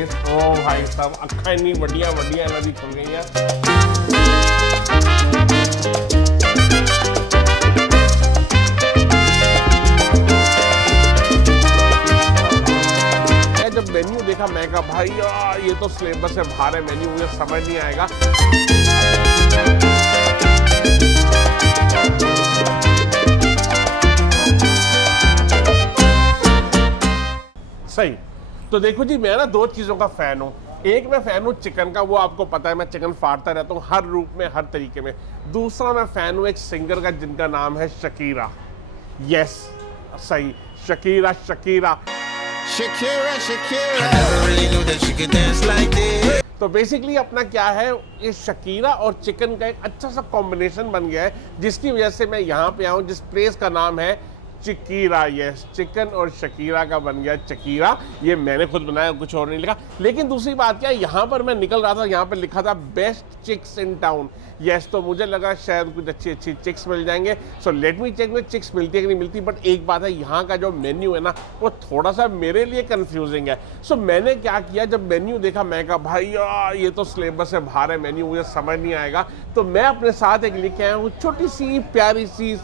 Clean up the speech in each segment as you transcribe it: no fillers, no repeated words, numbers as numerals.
Place. ओ भाई साहब, अखा इन्नी बढ़िया बढ़िया नदी खुल गई है। जब मेन्यू देखा मैं कहा भाई ये तो सिलेबस से बाहर है मेन्यू, मुझे समझ नहीं आएगा। सही। तो देखो जी, मैं ना दो चीज़ों का फ़ैन हूँ। एक मैं फ़ैन हूँ चिकन का, वो आपको पता है, मैं चिकन फाड़ता रहता हूँ हर रूप में, हर तरीके में। दूसरा मैं फ़ैन हूँ एक सिंगर का जिनका नाम है शकीरा। यस, सही, Shakira Shakira. Shakira, Shakira. I never really knew that she could dance like this. तो बेसिकली अपना क्या है, ये शकीरा और चिकन का एक अच्छा सा कॉम्बिनेशन बन गया है, जिसकी वजह से मैं यहाँ पे आऊँ, जिस प्लेस का नाम है चिकीरा। यस, चिकन और शकीरा का बन गया चकीरा। ये मैंने खुद बनाया, कुछ और नहीं लिखा। लेकिन दूसरी बात क्या है, यहाँ पर मैं निकल रहा था, यहाँ पर लिखा था best chicks in town. Yes, तो मुझे लगा शायद कुछ अच्छी अच्छी चिक्स मिल जाएंगे। सो लेट मी चेक में चिक्स मिलती है कि नहीं मिलती। बट एक बात है, यहाँ का जो मेन्यू है ना, वो थोड़ा सा मेरे लिए कंफ्यूजिंग है। सो मैंने क्या किया, जब मेन्यू देखा मैं कहा भाई ये तो सिलेबस से बाहर है मेन्यू, मुझे समझ नहीं आएगा। तो मैं अपने साथ एक लेके आया हूँ छोटी सी प्यारी सी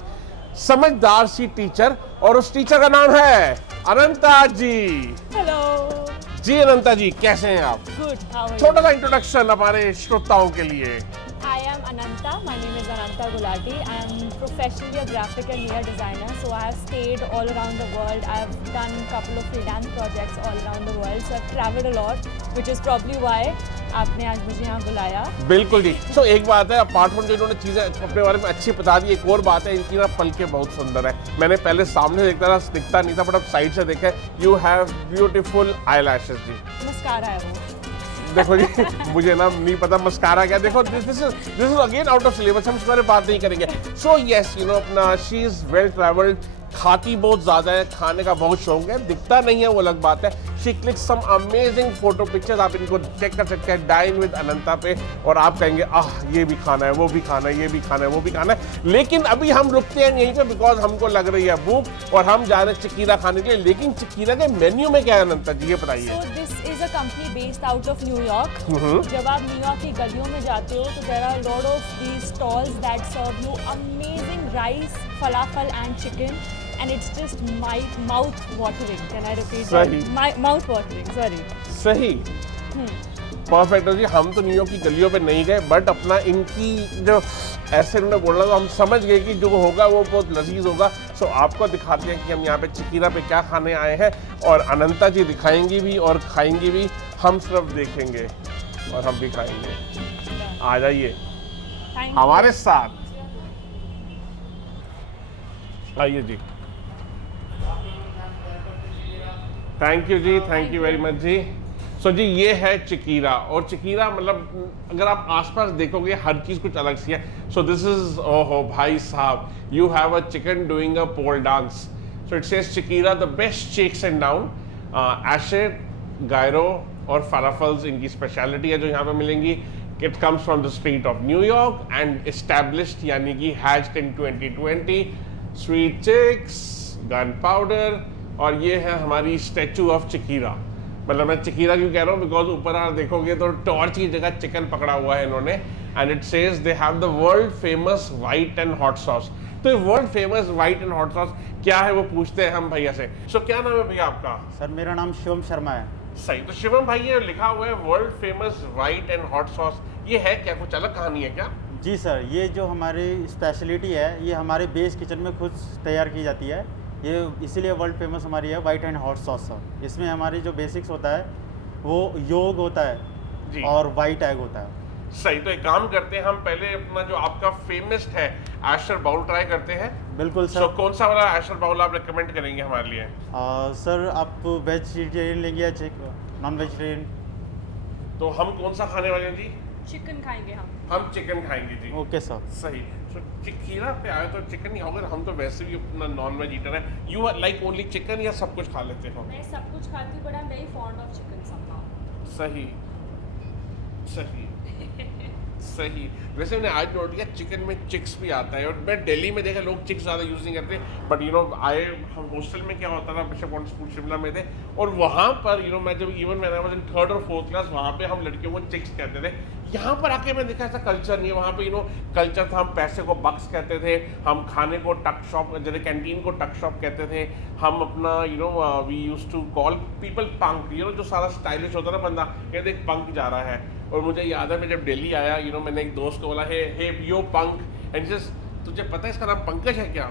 समझदार सी टीचर, और उस टीचर का नाम है अनंता जी। हेलो जी अनंता जी, कैसे हैं आप? गुड, हाउ आर छोटा सा इंट्रोडक्शन हमारे श्रोताओं के लिए। I am Ananta. My name is Ananta Gulati. I am professionally a graphic and media designer. So I have stayed all around the world. I have done a couple of freelance projects all around the world. So I've traveled a lot, which is probably why आपने आज मुझे यहाँ बुलाया। बिल्कुल जी। सो एक बात है, apart from जो इन्होंने चीजें अपने बारे में अच्छी बता दी, एक और बात है, इनकी ना पलकें बहुत सुंदर है। मैंने पहले सामने देखता था, दिखता नहीं था, बट अब साइड से देखा, यू हैव ब्यूटीफुल आईलैशेस जी। मस्कारा है वो। देखो जी, मुझे ना नहीं पता मस्कारा क्या। देखो this is again out of syllabus, हम इस बारे में बात नहीं करेंगे। सो यस, यू नो अपना शी इज वेल ट्रैवल्ड, खाती बहुत ज्यादा है, खाने का बहुत शौक है, दिखता नहीं है वो अलग बात है। She click some amazing photo pictures, आप इनको चेक कर सकते हैं डाइन विद अनंता पे, और आप कहेंगे आह ये भी खाना है, वो भी खाना है, ये भी खाना है, वो भी खाना है। लेकिन अभी हम रुकते हैं यहीं पे बिकॉज हमको लग रही है भूख, और हम जा रहे हैं चकीरा खाने के लिए। लेकिन चकीरा के मेन्यू में क्या है अनंता जी, ये बताइए। So this is a company based out of New York. जब आप न्यूयॉर्क की गलियों में जाते हो तो there are a lot of these stalls that serve you amazing rice, falafel and chicken. And it's just my mouth watering. Can I repeat that? My mouth watering. Sorry. सही, perfect जी। हम तो New York की गलियों पे नहीं गए, but अपना इनकी जो ऐसे उन्होंने बोलना, तो हम समझ गए कि जो होगा वो बहुत लजीज होगा। सो आपको दिखाते हैं कि हम यहाँ पे चकीरा पे क्या खाने आए हैं, और अनंता जी दिखाएंगी भी और खाएंगी भी, हम सिर्फ देखेंगे और हम भी खाएंगे। आ जाइए हमारे साथ, आइए जी। थैंक यू जी, थैंक यू वेरी मच जी। सो जी, ये है चकीरा, और चकीरा मतलब अगर आप आसपास देखोगे हर चीज़ कुछ अलग सी है। सो दिस इज, ओहो भाई साहब, you have a chicken doing a pole dance. So it says चकीरा the best chicks in town. Asher, gyro और फालाफल्स इनकी स्पेशलिटी है जो यहाँ पे मिलेंगी। It comes from the street of New York and established, यानी कि हैज्ड इन 2020। स्वीट चिक्स, गन पाउडर, और ये है हमारी स्टैचू ऑफ चकीरा। मतलब मैं चकीरा क्यों कह रहा हूँ, बिकॉज ऊपर आप देखोगे तो टॉर्च की जगह चिकन पकड़ा हुआ है इन्होंने। And it says they have the world famous white and hot sauce. तो ये world famous white and hot sauce क्या है वो पूछते हैं हम भैया से। सो क्या नाम है भैया आपका? सर मेरा नाम शिवम शर्मा है। सही। तो शिवम भाई, ये लिखा हुआ है world famous white and hot sauce, ये है क्या, कुछ अलग कहानी है क्या? जी सर, ये जो हमारी स्पेशलिटी है, ये हमारे बेस किचन में खुद तैयार की जाती है। ये इसीलिए वर्ल्ड फेमस हमारी है white and hot sauce sir. इसमें हमारी जो बेसिक्स होता है वो योग होता है जी, और वाइट एग होता है। सही। तो एक काम करते हैं, हम पहले अपना जो आपका फेमस है एशर बाउल ट्राई करते हैं। बिल्कुल सर। So, कौन सा वाला एशर बाउल आप रेकमेंड करेंगे हमारे लिए? सर आप वेजिटेरियन लेंगे या नॉन वेजिटेरियन? तो हम कौन सा खाने वाले हैं जी? चिकन खाएंगे हम चिकन खाएंगे जी। Okay sir. सही। तो चकीरा पे आए तो चिकन ही होगा, हम तो वैसे भी अपना नॉन वेज ईटर है। You are like only chicken या सब कुछ खा लेते हो? मैं सब कुछ खाती हूँ, but I am very fond of chicken somehow. सही सही। सही। वैसे मैंने आज नोट किया चिकन में चिक्स भी आता है, और मैं दिल्ली में देखा लोग चिक्स ज़्यादा यूज़ नहीं करते, बट यू नो हम हॉस्टल में क्या होता था, बिशप पॉइंट स्कूल शिमला में थे, और वहाँ पर यू नो मैं जब इवन मैंने वाज इन 3rd और 4th क्लास, वहाँ पे हम लड़कियों को चिक्स कहते थे। यहाँ पर आके मैं देखा ऐसा कल्चर नहीं है। वहाँ पे यू नो कल्चर था, हम पैसे को बक्स कहते थे, हम खाने को टक शॉप, जैसे कैंटीन को टक शॉप कहते थे, हम अपना you know we use to call people punk, you know जो सारा स्टाइलिश होता है ना बंदा, कहते एक पंक जा रहा है। और मुझे याद है मैं जब दिल्ली आया, यू नो मैंने एक दोस्त को बोला हे यो पंक, एंड जस्ट तुझे पता है इसका नाम पंकज है क्या?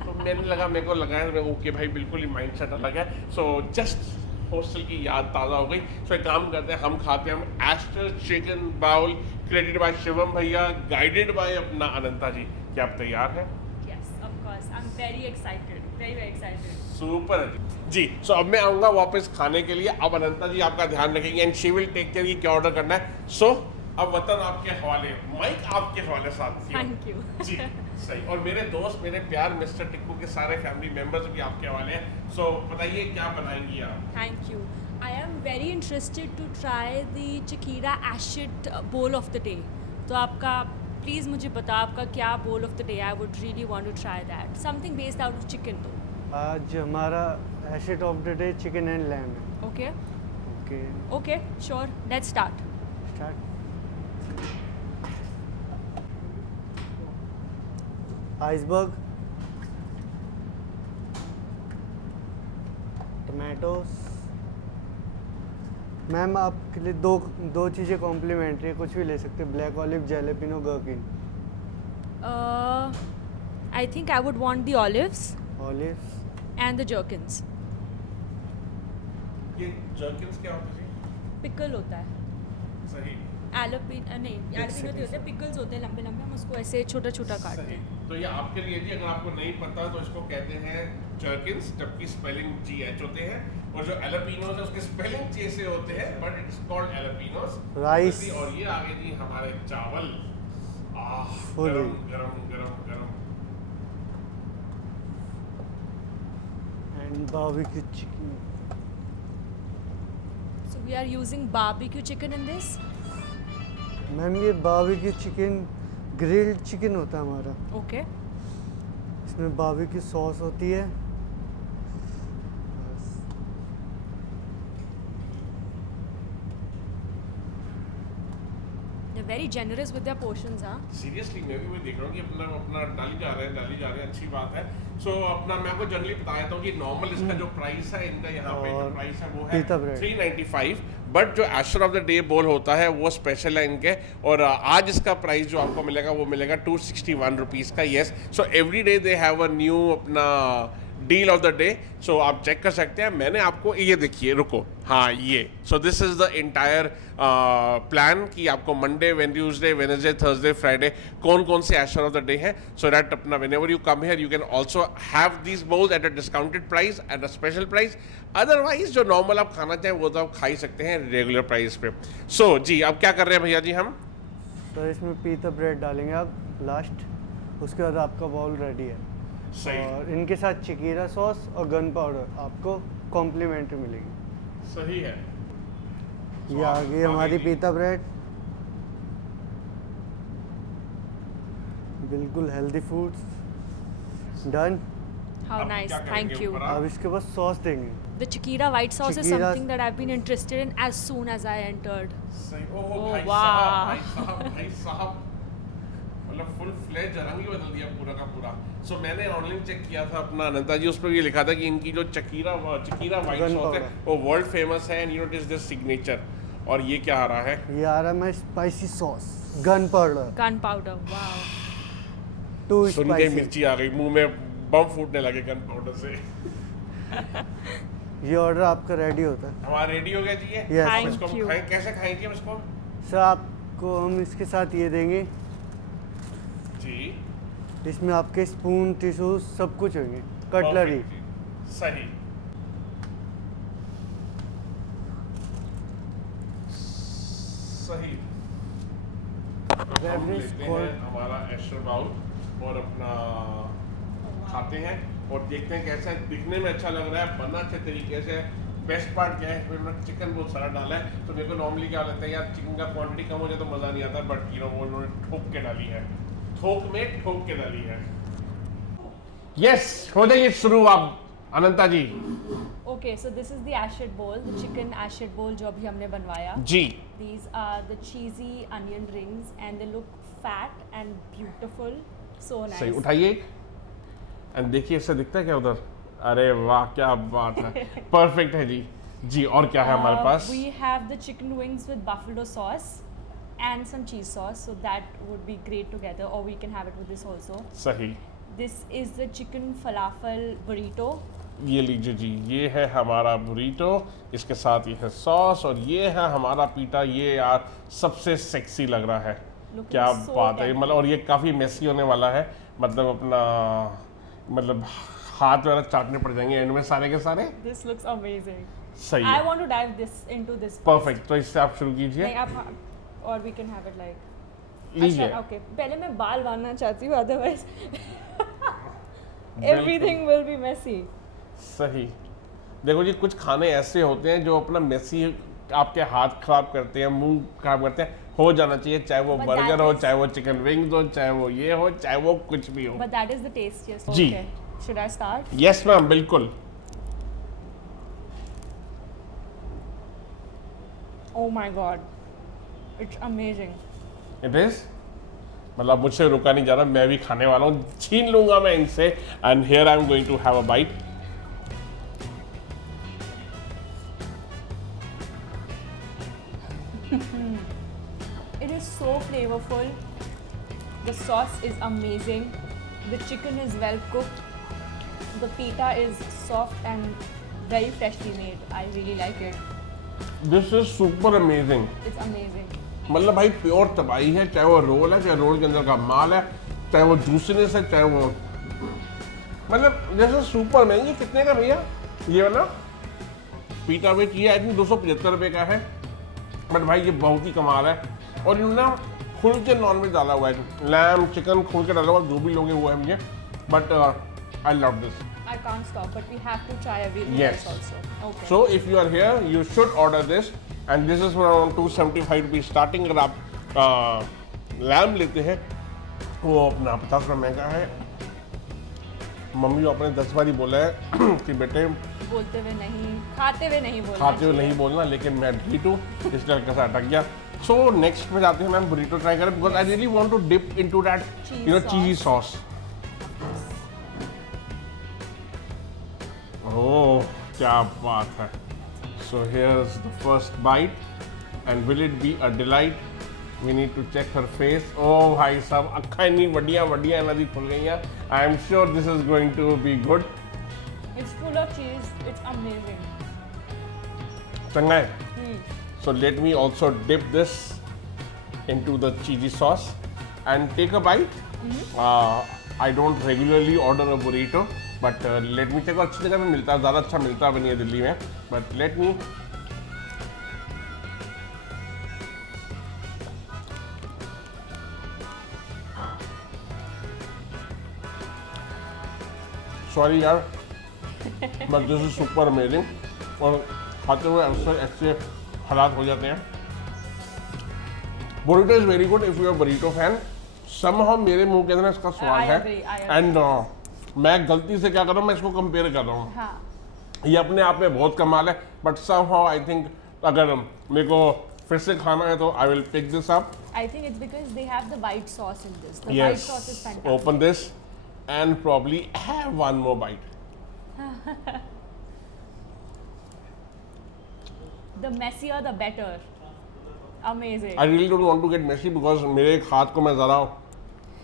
तो मैंने लगा, मेरे को लगा ओके भाई बिल्कुल ही माइंड सेट अलग है। सो जस्ट हॉस्टल की याद ताज़ा हो गई। सो एक काम करते हैं, हम खाते हैं हम Aster chicken bowl, credit by Shivam भैया, गाइडेड बाय अपना अनंता जी। क्या आप तैयार हैं? Yes, of course. I'm very excited. Very excited. Super जी। सो अब मैं आऊँगा वापस खाने के लिए। अब अनंता जी आपका ध्यान रखेंगे and she will take care, ये क्या ऑर्डर करना है। सो अब वतन आपके हवाले, माइक आपके हवाले साथ Thank you. जी सही। और मेरे दोस्त, मेरे प्यार मिस्टर टिक्कू के सारे फैमिली मेंबर्स भी आपके हवाले हैं। सो बताइए क्या बनाएंगी आप? Thank you. I am very interested to try the Chakira Ashit bowl of the day. तो आपका प्लीज़ मुझे बताओ आपका क्या bowl of the day? I would really want to try that. Something based out of chicken though. आज हमारा एशिट of the day chicken and lamb है। Okay. Okay Okay. Sure. Let's start. Start. Iceberg, tomatoes. Ma'am आपके लिए दो चीज़ें complementary है, कुछ भी ले सकते हैं, black olive, jalapeno, gherkin. I think I would want the olives olives, and the jerkins. ये जर्किन्स क्या होते हैं? Pickle होता है। सही नहीं jalapeno होते हैं, pickles होते हैं लंबे लंबे, हम उसको ऐसे छोटा छोटा काटते सही। हैं। तो ये आपके लिए जी, अगर आपको नहीं पता तो इसको कहते हैं जर्किन्स, जबकि स्पेलिंग GH होते हैं, और जो एलपिनोस है उसके स्पेलिंग J से होते हैं, but it is called jalapenos. Rice। और ये आगे जी हमारे चावल, Fully। गरम गरम गरम गरम। And barbecue chicken. So we are using barbecue chicken in this. Ma'am ये बारबेक्यू चिकन ग्रिल्ड चिकन होता है हमारा, Okay. इसमें बारबेक्यू सॉस होती है। बस। They're very generous with their portions, huh? Seriously मैं भी वही देख रहा हूँ कि अपना अपना डाली जा रहे हैं, अच्छी बात है। सो अपना मैं आपको जनरली बता देता हूँ कि नॉर्मल इसका जो प्राइस है, इनका यहाँ पे जो और प्राइस है वो है पीता ब्रेड। 395, बट जो एस्टर ऑफ द डे बोल होता है वो स्पेशल है इनके, और आज इसका प्राइस जो आपको मिलेगा वो मिलेगा 261 रुपीज़ का। Yes, so every day they have a new अपना डील ऑफ द डे। सो आप चेक कर सकते हैं। मैंने आपको ये देखिए, रुको, हाँ ये, so this is the entire plan कि आपको Monday, Tuesday, Wednesday, Thursday, Friday कौन कौन से एस्टर ऑफ द डे हैं, सो दैट अपना whenever you come here you can also have these bowls at a discounted price, at a special price. Otherwise जो normal आप खाना चाहें वो तो आप खा ही सकते हैं रेगुलर प्राइस पे। सो जी अब क्या कर रहे हैं भैया जी हम? तो इसमें पीता ब्रेड डालेंगे आप लास्ट, उसके बाद आपका बाउल रेडी है। सही और इनके साथ चिकीरा सॉस और गन पाउडर आपको कॉम्प्लीमेंट्री मिलेगी। सही है। ये आ गई हमारी पीता ब्रेड, बिल्कुल हेल्दी फूड्स डन। How अब nice. क्या करेंगे Thank you. ऊपर अब इसके बाद सॉस देंगे। The Chakira white sauce is Chakira- something that I've been interested in as soon as I entered. सही। ओह Oh, भाई wow. साहब, भाई साहब, भाई साहब, मतलब फुल फ्लेज रंग ही बदल दिया पूरा का पूरा। सो मैंने ऑनलाइन चेक किया था अपना अनंता जी, उस पर ये लिखा था कि इनकी जो चकीरा वाइट Gun सॉस है powder। वो वर्ल्ड फेमस है, and you know it is this signature. और ये क्या आ रहा है? ये आ रहा है मैं spicy sauce, gunpowder, Gunpowder. Wow. Too सुन के स्पाइसी। मिर्ची आ गई मुंह में, बम फूटने लगे गन पाउडर से। ये ऑर्डर आपका रेडी होता है। हमारा रेडी हो गया जी ये। Yes, अब sir. इसको हम Thank you. खाएं, कैसे खाएंगे हम इसको? सर आपको हम इसके साथ ये देंगे, जी इसमें आपके स्पून, टिश्यू सब कुछ होंगे, कटलरी। Perfect जी। सही सही। हम Beverage लेते cold- हैं हमारा एस्टर बाउल और अपना खाते हैं और देखते हैं कैसा है। दिखने में अच्छा लग रहा है, बनना अच्छे तरीके से, बेस्ट पार्ट क्या है, इसमें मैंने चिकन बहुत सारा डाला है, तो मेरे को नॉर्मली क्या लगता है यार चिकन का क्वांटिटी कम हो जाए तो मज़ा नहीं आता, बट यू नो वो उन्होंने ठोक के डाली है, थोक में ठोक के डाली है। यस, हो जाइए शुरू आप अनंता जी। Okay, so this is the ashit bowl, the chicken ashit bowl जो अभी हमने बनवाया। जी These are the cheesy onion rings and they look fat and beautiful, so nice. सही, उठाइए एक एंड देखिए इससे दिखता है क्या उधर, अरे वाह क्या बात है, परफेक्ट है जी। जी और क्या है हमारे पास? We have the chicken wings with buffalo sauce and some cheese sauce, so that would be great together, or we can have it with this also. सही, This is the chicken falafel burrito. ये लीजिए जी, ये है हमारा बुरीटो, इसके साथ ये है सॉस और ये है हमारा पीटा। ये यार सबसे सेक्सी लग रहा है, Looking क्या so बात है, tempting. मतलब और ये काफ़ी मेसी होने वाला है, मतलब अपना मतलब हाथ वगैरह चाटने पड़ जाएंगे एंड में सारे के सारे। This looks amazing. सही I है, want to dive this into this. first. Perfect. तो इससे आप शुरू कीजिए, नहीं आप, or we can have it like. लीजिए। अच्छा, okay. पहले मैं बाल बांधना चाहती हूँ, otherwise everything will be messy. सही, देखो जी कुछ खाने ऐसे होते हैं जो अपना मेसी आपके हाथ खराब करते हैं, मुंह खराब करते हैं, हो जाना चाहिए, चाहे वो But बर्गर that हो, is- चाहे वो चिकन विंग्स हो, चाहे वो ये हो, चाहे वो कुछ भी हो। But that is the tastiest. जी। Okay. Should I start? Yes ma'am, बिल्कुल। Oh my god. It's amazing. It is, मतलब मुझसे रुका नहीं जा रहा, मैं भी खाने वाला हूँ, छीन लूंगा मैं इनसे and here I am going to have a bite. It is so flavorful. The sauce is amazing. The chicken is well cooked. The pita is soft and very freshly made. I really like it. This is super amazing, It's amazing. मतलब भाई pure तबाही है, चाहे वो role है, चाहे role के अंदर का माल है, चाहे वो जूसीनेस है, चाहे वो मतलब जैसे सुपर महंगी। कितने का भैया ये वाला पीटा वेट? ये आई थिंक 275 रुपये का है, बट भाई ये बहुत ही कमाल है। और इन्होंने खुल के नॉन वेज डाला हुआ है, लैम चिकन खुल के डाला हुआ, जो भी लोगे हुआ है मुझे, but I love this. I can't stop, but we have to try everything Yes. else also. Okay. So if you are here, you should order this, and this is for around 275 rupees starting। अगर आप lamb लेते हैं वो अपना 50 रुपये महंगा है। Mummy को अपने 10 बार ही बोला है कि बेटे बोलते हुए नहीं, खाते हुए नहीं बोलना खाते हुए चाहिए। नहीं बोलना, लेकिन मैं ढीठ हूँ इसलिए हल्का सा अटक गया। सो नेक्स्ट में जाते हैं मैम, बुरीटो ट्राई करें, because I really want to dip into that Cheese you know sauce. Cheesy sauce. Oh क्या बात है। So here's the first bite and will it be a delight? We need to check her face. ओ भाई साहब, अखा इन्नी वड्डियां वड्डियां इन्हां दी खुल गई हैं। I am sure this is going to be good. It's full of cheese. It's amazing. चंगा है। So let me also dip this into the cheesy sauce and take a bite. I don't regularly order a burrito, but let me check। अच्छी जगह में मिलता है, ज़्यादा अच्छा मिलता भी नहीं है दिल्ली में, but let me। Sorry यार, but this is super amazing। और खाते हुए अक्सर ऐसे हालात हो जाते हैं। Burrito is very good if you are burrito fan. Somehow मेरे मुंह के अंदर इसका स्वाद I है agree, I एंड मैं गलती से क्या कर रहा हूँ, मैं इसको कंपेयर कर रहा हूँ। हाँ. ये अपने आप में बहुत कमाल है, बट समहाउ आई थिंक अगर मेरे को फिर से खाना है तो I will pick this up. I think it's because they have the white sauce in this. The white Yes, sauce is fantastic. open this and probably have one more bite. The messier, the better. Amazing. I really don't want to get messy because मेरे एक हाथ को मैं ज़रा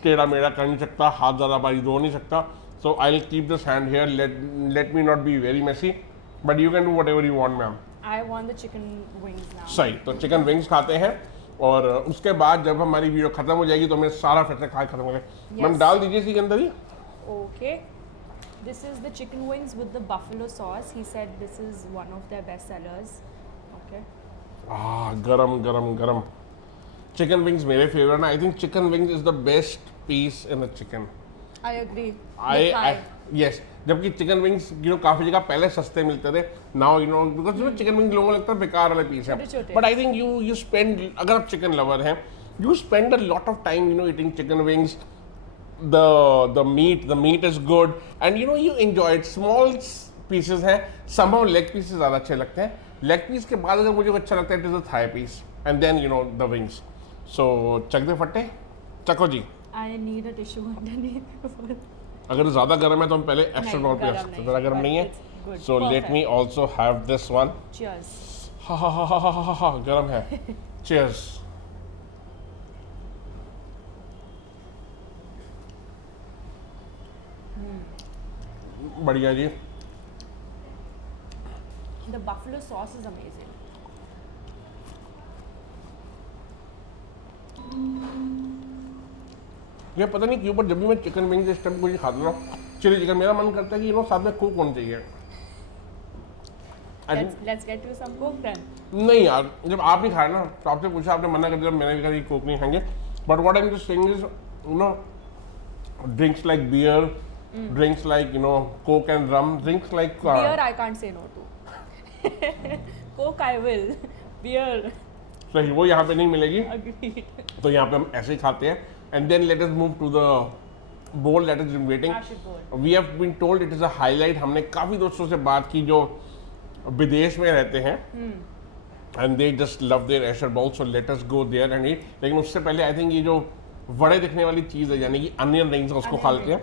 टेढ़ा मेढ़ा कर नहीं सकता, हाथ ज़्यादा बारी धो नहीं सकता। So I'll keep this hand here. Let me not be very messy, but you can do whatever you want, ma'am. I want the chicken wings now. सही, तो चिकन विंग्स खाते हैं और उसके बाद जब हमारी वीडियो खत्म हो जाएगी तो मैं सारा फिर से खा खत्म हो गया। मैम डाल दीजिए इसी के अंदर ही। Okay. This is the chicken wings with the buffalo sauce. He said this is one of their best sellers. Okay. गरम गरम गरम चिकन विंग्स मेरे फेवरेट हैं। I think chicken wings is the best piece in the chicken. I agree. I Thigh. yes, जबकि chicken wings काफ़ी जगह पहले सस्ते मिलते थे, नाउ बिकॉज चिकन विंग लोगों को लगता है बेकार वाले पीस है, छोटे-छोटे। But I think you spend, अगर आप चिकन लवर हैं, you spend a lot of time eating chicken wings. The meat is good, and you enjoy it. Small pieces हैं, somehow leg pieces ज़्यादा अच्छे लगते हैं. Leg piece के बाद अगर मुझे अच्छा लगता है, it is a thigh piece, and then the wings. So चक दे फट्टे, चको जी. I need a tissue underneath. अगर ज़्यादा गर्म है तो हम पहले एक्स्ट्रा नहीं, नॉट पे गरम सकते हैं, नहीं, ज़रा गर्म but नहीं है. it's good, So let perfect. me also have this one. Cheers. हा गर्म है. Cheers. बढ़िया जी. The buffalo sauce is amazing. ये पता नहीं क्यों, पर जब भी मैं चिकन विंग इस टाइप कुछ खाता हूँ, चिली चिकन, मेरा मन करता है कि साथ में कुक होना चाहिए. Let's get you some coke then. नहीं यार, जब आप नहीं खाए ना तो आपसे पूछा, आपने मना कर दिया, मैंने भी कहा कि कोक नहीं खाएंगे. But what I am just saying is drinks like beer, drinks like coke and rum, drinks like Beer I can't say no to. Coke I will. Beer. सही, वो यहाँ पे नहीं मिलेगी. Agreed. तो यहाँ पे हम ऐसे ही खाते हैं. And then let us move to the bowl that is waiting. Ashik bowl. We have been told it is a highlight. हमने काफ़ी दोस्तों से बात की जो विदेश में रहते हैं, and they just love their Asher bowl, so let us go there and eat. लेकिन उससे पहले आई थिंक ये जो बड़े दिखने वाली चीज़ है, यानी कि अनियन रिंग्स, उसको खा लेते हैं.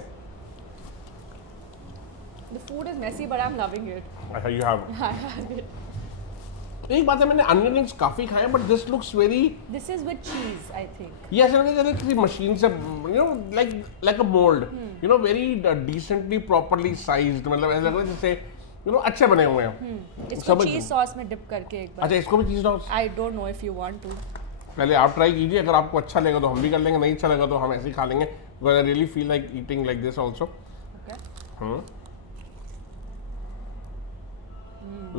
The food is messy, but I'm loving it. अच्छा, you have. I have it. एक बात है, मैंने अनियन रिंग्स काफ़ी खाए, but this looks very, This is with cheese, I think. ये ऐसा लग रहा है किसी मशीन से, like a mold, very decently properly sized, मतलब ऐसा लग रहा है जैसे अच्छे बने हुए हैं. इसको समझ चीज लो. सॉस में डिप करके एक बार. अच्छा, इसको भी चीज़ sauce, I don't know if you want to. पहले आप ट्राई कीजिए, अगर आपको अच्छा लगेगा तो हम भी कर लेंगे, नहीं अच्छा लगा तो हम ऐसे ही खा लेंगे. I really feel like eating like this also. Okay.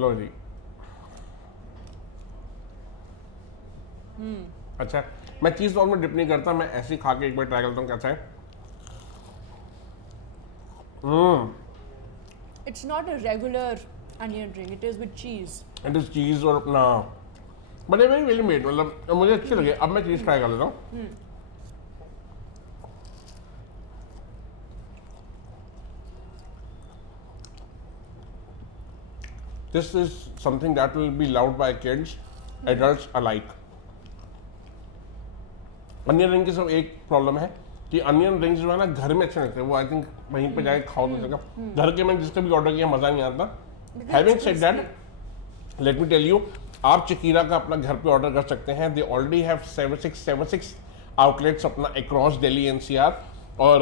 लो जी. अच्छा, मैं चीज़ सॉस में डिप नहीं करता, मैं ऐसे ही खा के एक बार ट्राई करता हूँ कैसा है. It's not a regular onion ring. It is with cheese. It is cheese और अपना बड़े वेरी वेरी मेड, मतलब मुझे अच्छे लगे. अब मैं चीज़ ट्राई कर लेता हूँ. This is something that will be loved by kids, adults alike. Onion ring की सब एक प्रॉब्लम है कि अनियन रिंग्स जो है ना घर में अच्छे लगते हैं, वो आई थिंक वहीं पे जाके खाओ तो जगह. घर के मैंने जिसका भी ऑर्डर किया मज़ा नहीं आता. Having said that, let me tell you, आप चकीरा का अपना घर पे ऑर्डर कर सकते हैं. दे ऑलरेडी हैव 76 आउटलेट्स अपना अक्रॉस दिल्ली एनसीआर, और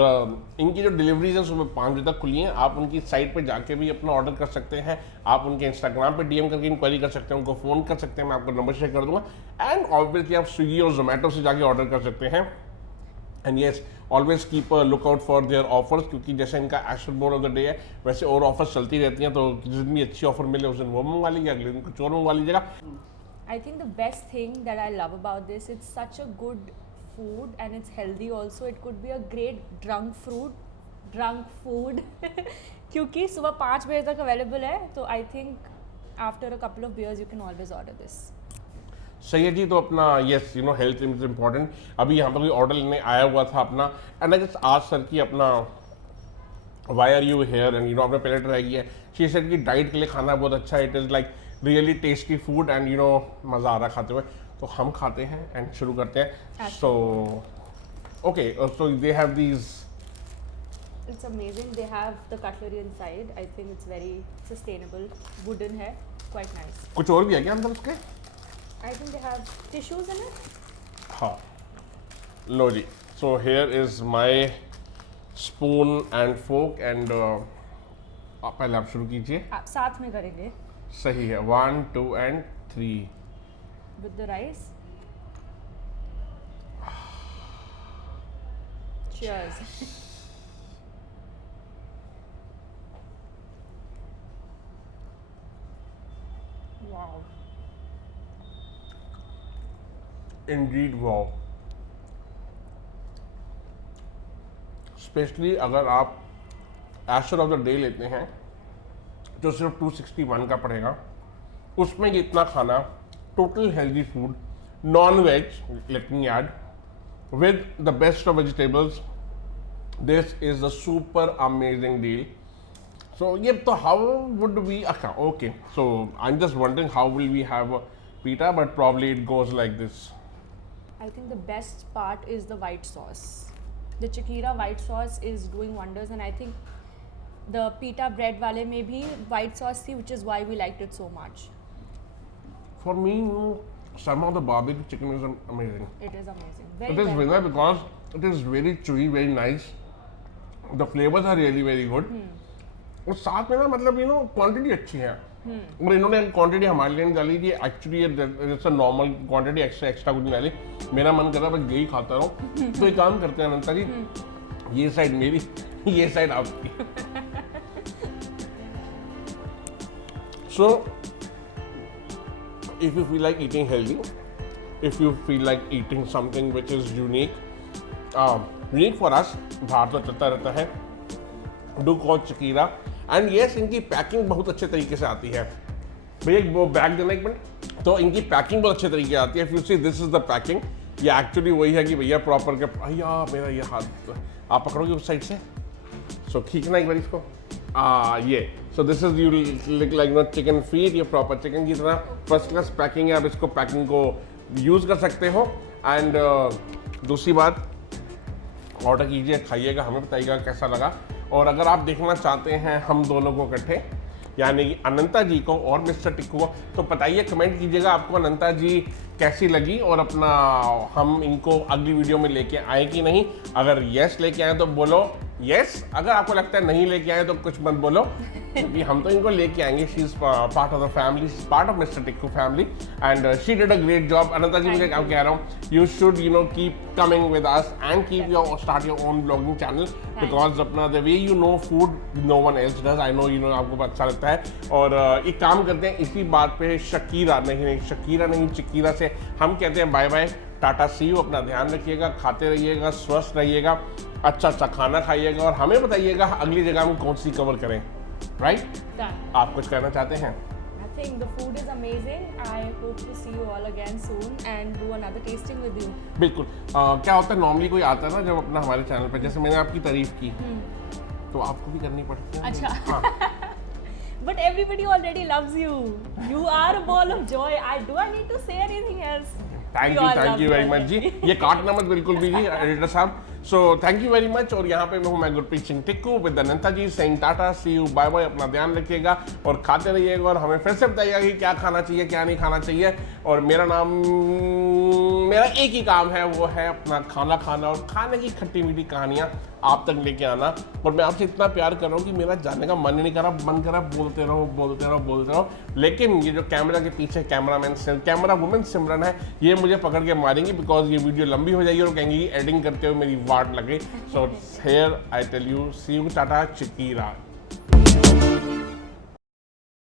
इनकी जो डिलीवरीज हैं सुबह 5 बजे तक खुली हैं. आप उनकी साइट पे जाके भी अपना ऑर्डर कर सकते हैं. आप उनके इंस्टाग्राम पे डीएम करके इंक्वायरी कर सकते हैं, उनको फ़ोन कर सकते हैं, मैं आपको नंबर शेयर कर दूंगा. एंड ऑब्वियसली आप स्विगी और जोमेटो से जाके ऑर्डर कर सकते हैं. And yes, always keep a look out for their offers, क्योंकि जैसे इनका Asher board of the day है, वैसे और ऑफर्स चलती रहती हैं. तो जिस दिन भी अच्छी ऑफर मिले उस दिन वो मंगवा लीजिए, अगले दिन कुछ और मंगवा लीजिएगा. I think the best thing that I love about this, it's such a good food and it's healthy also. It could be a great drunk food क्योंकि सुबह 5 बजे तक अवेलेबल है. तो I think after a couple of beers you can always order this. सही है जी. तो अपना येस, हेल्थ इज इम्पॉर्टेंट. अभी यहाँ पर कोई ऑर्डर लेने आया हुआ था अपना, and I just asked sir कि अपना why are you here, and आपने पहले ट्राई किया है. शी सेड कि डाइट के लिए खाना बहुत अच्छा है, it is like really tasty food, and मज़ा आ रहा खाते हुए. तो हम खाते हैं एंड शुरू करते हैं. So okay, so they have these. It's amazing. They have the cutlery inside. I think it's very sustainable. Wooden है, quite nice. कुछ और भी है क्या अंदर उसके? I think they have tissues in it. हाँ, लो जी. So here is my spoon and fork, and पहले आप शुरू कीजिए. आप साथ में करेंगे सही है. 1 2 and 3. with the rice. Cheers. Wow. Indeed, wow. Specially अगर आप एशर ऑफ द डे लेते हैं जो सिर्फ 261 का पड़ेगा, उसमें ये इतना खाना, total healthy food, non veg let me add, with the best of vegetables, this is a super amazing deal. So yeah, so how would we? Okay, so I'm just wondering how will we have a pita, but probably it goes like this. I think the best part is the white sauce. The Chakira white sauce is doing wonders, and I think the pita bread wale mein bhi white sauce thi, which is why we liked it so much. For me, somehow the barbecue chicken is amazing. It is amazing. It Very is well winner done. because it is very chewy, very nice. The flavors are really very good. और साथ में ना मतलब quantity अच्छी है. और इन्होंने quantity हमारे लिए नहीं डाली थी, एक्चुअली ये नॉर्मल क्वांटिटी, एक्स्ट्रा कुछ नहीं डाली. मेरा मन कर रहा है बस यही खाता रहूं. तो एक काम करते हैं अनंता जी, ये साइड मेरी, ये साइड आपकी. सो if you feel like eating healthy, if you feel like eating something which is unique for us, बाहर तो चलता रहता है, do call Chakira. And yes, इनकी पैकिंग बहुत अच्छे तरीके से आती है. भैया वो बैग देना एक मिनट. तो इनकी पैकिंग बहुत अच्छे तरीके से आती है. If you see this is the packing, ये एक्चुअली वही है कि भैया प्रॉपर के भैया मेरा ये हाथ आप पकड़ोगे उस साइड से, सो खींचना एक बार इसको. ये so this is you look like chicken feet, ये प्रॉपर चिकन की तरह फर्स्ट क्लास पैकिंग है. आप इसको पैकिंग को यूज़ कर सकते हो. एंड दूसरी बात, ऑर्डर कीजिए, खाइएगा, हमें बताइएगा कैसा लगा. और अगर आप देखना चाहते हैं हम दोनों को इकट्ठे, यानी कि अनंता जी को और मिस्टर टिक्कू को, तो बताइए, कमेंट कीजिएगा आपको अनंता जी कैसी लगी और अपना हम इनको अगली वीडियो में लेके आए कि नहीं. अगर यस लेके आए तो बोलो यस, अगर आपको लगता है नहीं लेके आए तो कुछ मत बोलो, क्योंकि हम तो इनको लेके आएंगे. She is part of the family, part of mister Tikku family, and she did a great job. Ananta ji, मुझे कह रहा हूँ, you should keep coming with us and keep your start your own blogging channel, because अपना the way you know food no one else does. I know आपको अच्छा लगता है. और एक काम करते हैं, इसी बात पे शकीरा नहीं चकीरा से हम कहते हैं bye bye, tata see you. अपना ध्यान रखिएगा, खाते रहिएगा, स्वस्थ रहिएगा, अच्छा खाना खाइएगा और हमें बताइएगा अगली जगह हम कौन सी कवर करें. राइट? आप कुछ कहना चाहते हैं? Nothing. The food is amazing. I hope to see you all again soon and do another tasting with you. बिल्कुल. क्या होता है, नॉर्मली कोई आता है ना जब अपना हमारे चैनल पे, जैसे मैंने आपकी तारीफ की, तो आपको भी करनी पड़ती है. अच्छा. हाँ. But everybody already loves you. You are a ball of joy. I need to say anything else? Thank you very much जी. ये काटना मत बिल्कुल भी जी एडिटर साहब. So thank you very much. और यहाँ पे मैं Gurpreet Singh Tikku with Ananta ji saying tata see you bye bye. अपना ध्यान रखिएगा और खाते रहिएगा और हमें फिर से बताइएगा कि क्या खाना चाहिए क्या नहीं खाना चाहिए. और मेरा एक ही काम है, वो है अपना खाना खाना और खाने की खट्टी मीठी कहानियाँ आप तक लेके आना. और मैं आपसे इतना प्यार कर रहा हूँ कि मेरा जाने का मन नहीं कर रहा, मन कर रहा बोलते रहो. लेकिन ये जो कैमरा के पीछे कैमरा वुमेन सिमरन है, ये मुझे पकड़ के मारेंगी, बिकॉज ये वीडियो लंबी हो जाएगी और कहेंगी एडिटिंग करते हुए मेरी वाट लगे. So here I tell you, see you, tata, चकीरा.